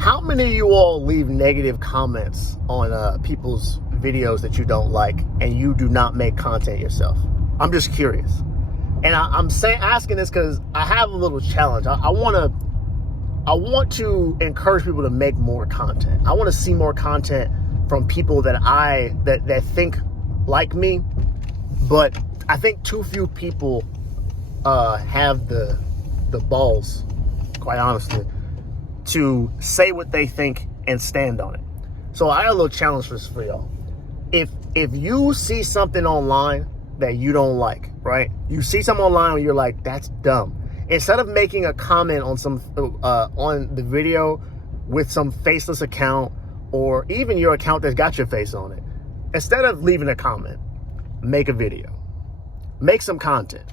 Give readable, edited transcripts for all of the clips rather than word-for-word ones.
How many of you all leave negative comments on people's videos that you don't like and you do not make content yourself? I'm just curious. And I'm asking this because I have a little challenge. I want to encourage people to make more content. I want to see more content from people that think like me, but I think too few people have the balls, quite honestly, to say what they think and stand on it. So I got a little challenge for y'all. If you see something online that you don't like, right? You see something online and you're like, that's dumb. Instead of making a comment on on the video with some faceless account or even your account that's got your face on it, instead of leaving a comment, make a video, make some content.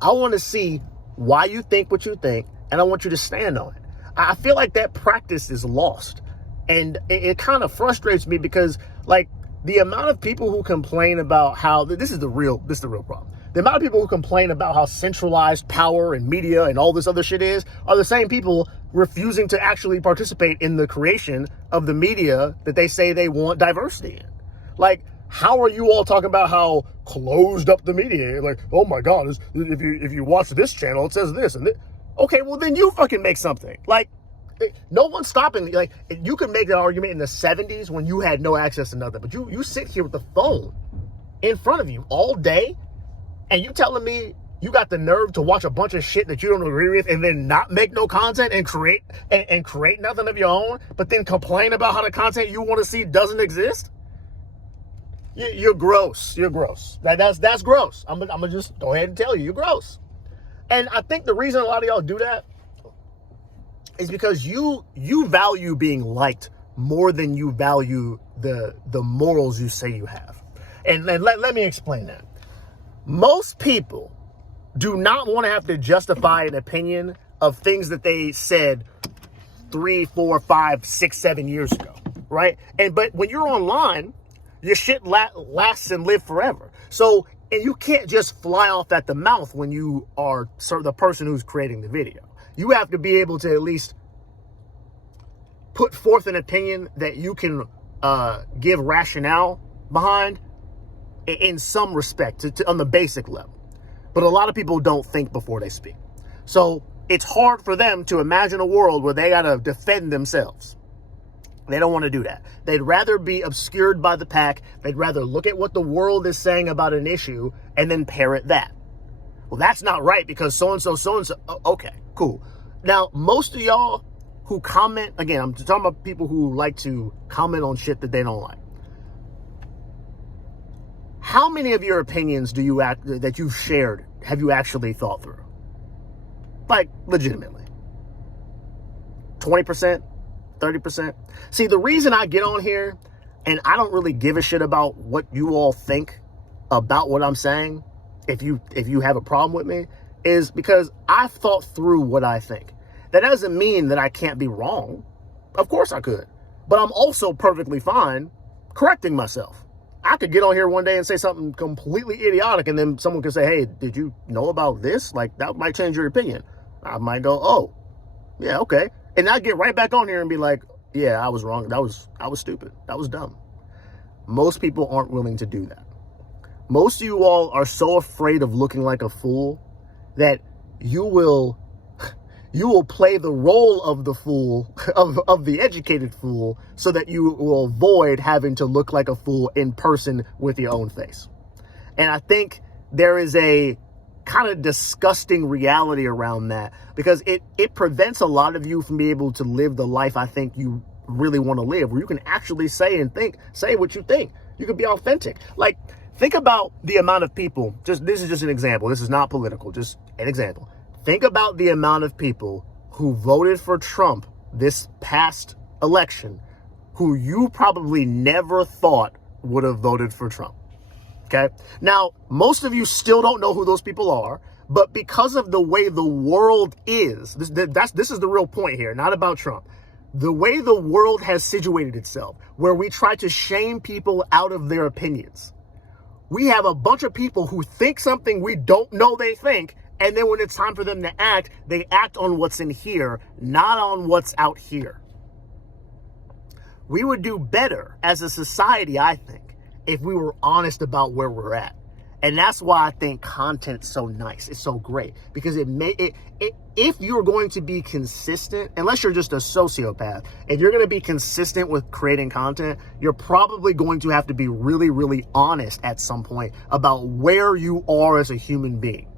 I want to see why you think what you think, and I want you to stand on it. I feel like that practice is lost, and it kind of frustrates me because, like, the amount of people who complain about how this is the real problem. The amount of people who complain about how centralized power and media and all this other shit is are the same people refusing to actually participate in the creation of the media that they say they want diversity in. Like, how are you all talking about how closed up the media? Like, oh my God, if you watch this channel, it says this and this. Okay, well then you fucking make something. Like, no one's stopping. Like, you could make that argument in the 70s when you had no access to nothing, but you sit here with the phone in front of you all day, and you telling me you got the nerve to watch a bunch of shit that you don't agree with and then not make no content and create nothing of your own, but then complain about how the content you want to see doesn't exist? You're gross. You're gross. That's gross. I'm gonna just go ahead and tell you, you're gross. And I think the reason a lot of y'all do that is because you value being liked more than you value the morals you say you have. And let me explain that. Most people do not want to have to justify an opinion of things that they said 3, 4, 5, 6, 7 years ago, right? But when you're online, your shit lasts and live forever. So, and you can't just fly off at the mouth when you are sort of the person who's creating the video. You have to be able to at least put forth an opinion that you can give rationale behind in some respect on the basic level. But a lot of people don't think before they speak. So it's hard for them to imagine a world where they got to defend themselves. They don't want to do that. They'd rather be obscured by the pack. They'd rather look at what the world is saying about an issue and then parrot that. Well, that's not right because so-and-so. Okay, cool. Now, most of y'all who comment, again, I'm talking about people who like to comment on shit that they don't like. How many of your opinions that you've shared have you actually thought through? Like, legitimately. 20%? 30%? See, the reason I get on here and I don't really give a shit about what you all think about what I'm saying, if you have a problem with me, is because I've thought through what I think. That doesn't mean that I can't be wrong. Of course I could. But I'm also perfectly fine correcting myself. I could get on here one day and say something completely idiotic, and then someone could say, hey, did you know about this? Like, that might change your opinion. I might go, oh, yeah, okay. And I'd get right back on here and be like, yeah, I was wrong. I was stupid. That was dumb. Most people aren't willing to do that. Most of you all are so afraid of looking like a fool that you will play the role of the fool, of the educated fool, so that you will avoid having to look like a fool in person with your own face. And I think there is a kind of disgusting reality around that because it prevents a lot of you from being able to live the life I think you really want to live, where you can actually say what you think. You can be authentic. Like, think about the amount of people, this is just an example. This is not political, just an example. Think about the amount of people who voted for Trump this past election who you probably never thought would have voted for Trump. Okay. Now, most of you still don't know who those people are, but because of the way the world is, this is the real point here, not about Trump. The way the world has situated itself, where we try to shame people out of their opinions. We have a bunch of people who think something we don't know they think, And then when it's time for them to act, they act on what's in here, not on what's out here. We would do better as a society, I think, if we were honest about where we're at. And that's why I think content's so nice. It's so great because if you're going to be consistent, unless you're just a sociopath, if you're going to be consistent with creating content, you're probably going to have to be really, really honest at some point about where you are as a human being.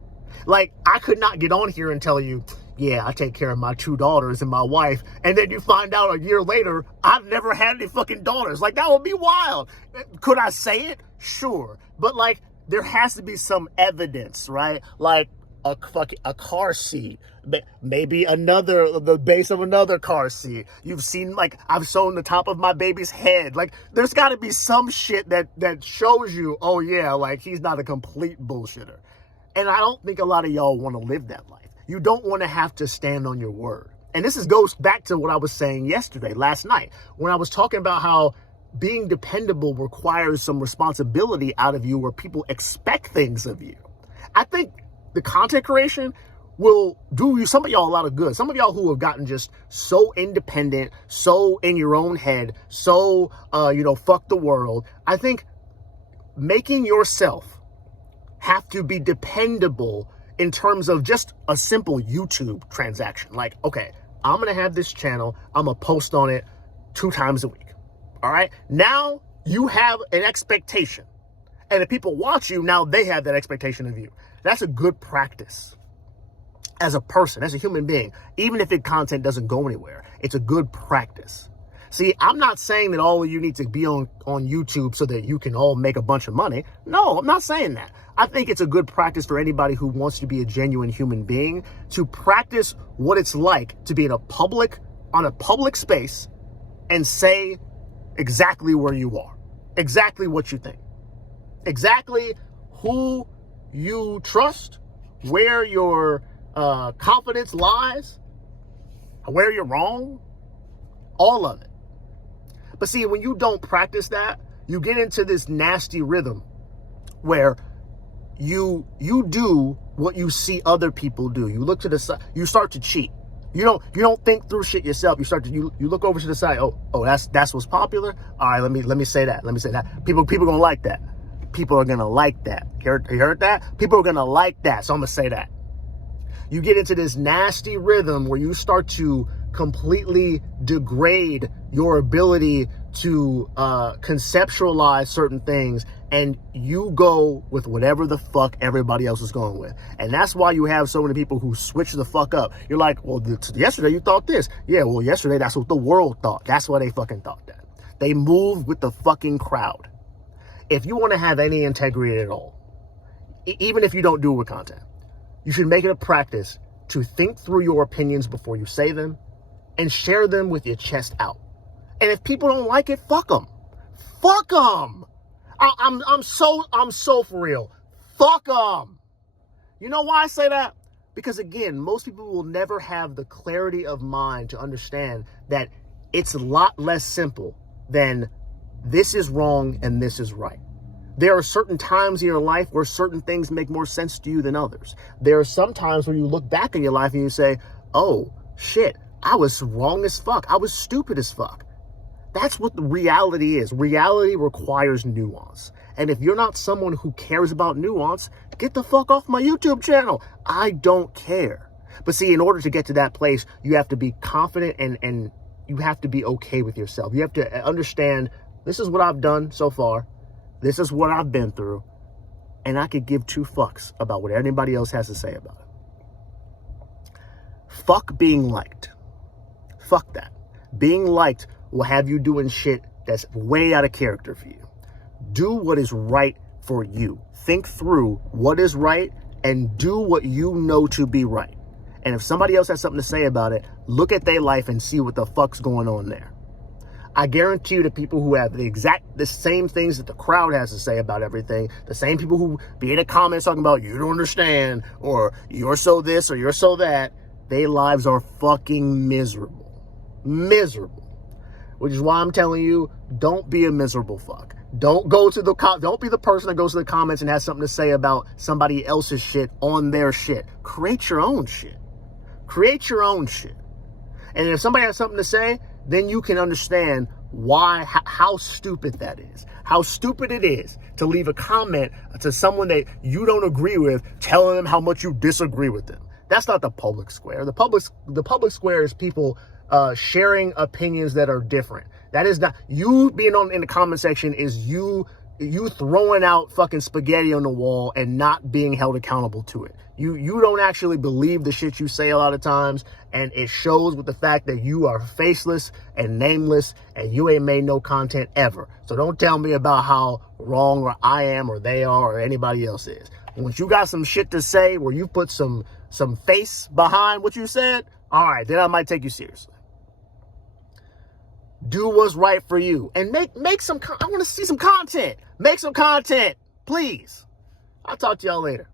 Like, I could not get on here and tell you, yeah, I take care of my 2 daughters and my wife, and then you find out a year later, I've never had any fucking daughters. Like, that would be wild. Could I say it? Sure. But like, there has to be some evidence, right? Like a car seat, maybe the base of another car seat. You've seen, like, I've shown the top of my baby's head. Like, there's got to be some shit that shows you, oh yeah, like, he's not a complete bullshitter. And I don't think a lot of y'all want to live that life. You don't want to have to stand on your word. And this goes back to what I was saying last night, when I was talking about how being dependable requires some responsibility out of you where people expect things of you. I think the content creation will do some of y'all a lot of good. Some of y'all who have gotten just so independent, so in your own head, so, fuck the world. I think making yourself have to be dependable in terms of just a simple YouTube transaction. Like, okay, I'm going to have this channel. I'm going to post on it 2 times a week. All right. Now you have an expectation, and if people watch you, now they have that expectation of you. That's a good practice as a person, as a human being. Even if the content doesn't go anywhere, it's a good practice. See, I'm not saying that all of you need to be on YouTube so that you can all make a bunch of money. No, I'm not saying that. I think it's a good practice for anybody who wants to be a genuine human being to practice what it's like to be on a public space and say exactly where you are, exactly what you think, exactly who you trust, where your confidence lies, where you're wrong, all of it. But see, when you don't practice that, you get into this nasty rhythm where you do what you see other people do. You look to the side, you start to cheat. You don't think through shit yourself. You look over to the side. Oh, that's what's popular. All right, let me say that. People gonna like that. People are gonna like that. You heard that? People are gonna like that. So I'm gonna say that. You get into this nasty rhythm where you start to completely degrade your ability to conceptualize certain things, and you go with whatever the fuck everybody else is going with. And that's why you have so many people who switch the fuck up. You're like, well, yesterday you thought this. Yeah, well, yesterday that's what the world thought. That's why they fucking thought that. They move with the fucking crowd. If you want to have any integrity at all, even if you don't do it with content, you should make it a practice to think through your opinions before you say them and share them with your chest out. And if people don't like it, fuck them. Fuck them. I'm so for real. Fuck them. You know why I say that? Because again, most people will never have the clarity of mind to understand that it's a lot less simple than this is wrong and this is right. There are certain times in your life where certain things make more sense to you than others. There are some times where you look back in your life and you say, oh shit, I was wrong as fuck. I was stupid as fuck. That's what the reality is. Reality requires nuance. And if you're not someone who cares about nuance, get the fuck off my YouTube channel. I don't care. But see, in order to get to that place, you have to be confident and you have to be okay with yourself. You have to understand, this is what I've done so far. This is what I've been through. And I could give 2 fucks about what anybody else has to say about it. Fuck being liked. Fuck that. Being liked will have you doing shit that's way out of character for you. Do what is right for you. Think through what is right and do what you know to be right. And if somebody else has something to say about it, look at their life and see what the fuck's going on there. I guarantee you the people who have the same things that the crowd has to say about everything, the same people who be in the comments talking about you don't understand or you're so this or you're so that, their lives are fucking miserable. Miserable. Which is why I'm telling you, don't be a miserable fuck. Don't be the person that goes to the comments and has something to say about somebody else's shit on their shit. Create your own shit. Create your own shit. And if somebody has something to say, then you can understand how stupid that is. How stupid it is to leave a comment to someone that you don't agree with, telling them how much you disagree with them. That's not the public square. The public square is people sharing opinions that are different. That is not you being in the comment section. Is you throwing out fucking spaghetti on the wall and not being held accountable to it. You don't actually believe the shit you say a lot of times, and it shows with the fact that you are faceless and nameless and you ain't made no content ever. So don't tell me about how wrong or I am or they are or anybody else is. Once you got some shit to say where you put some face behind what you said, all right, then I might take you seriously. Do what's right for you and make some. I want to see some content. Make some content, please. I'll talk to y'all later.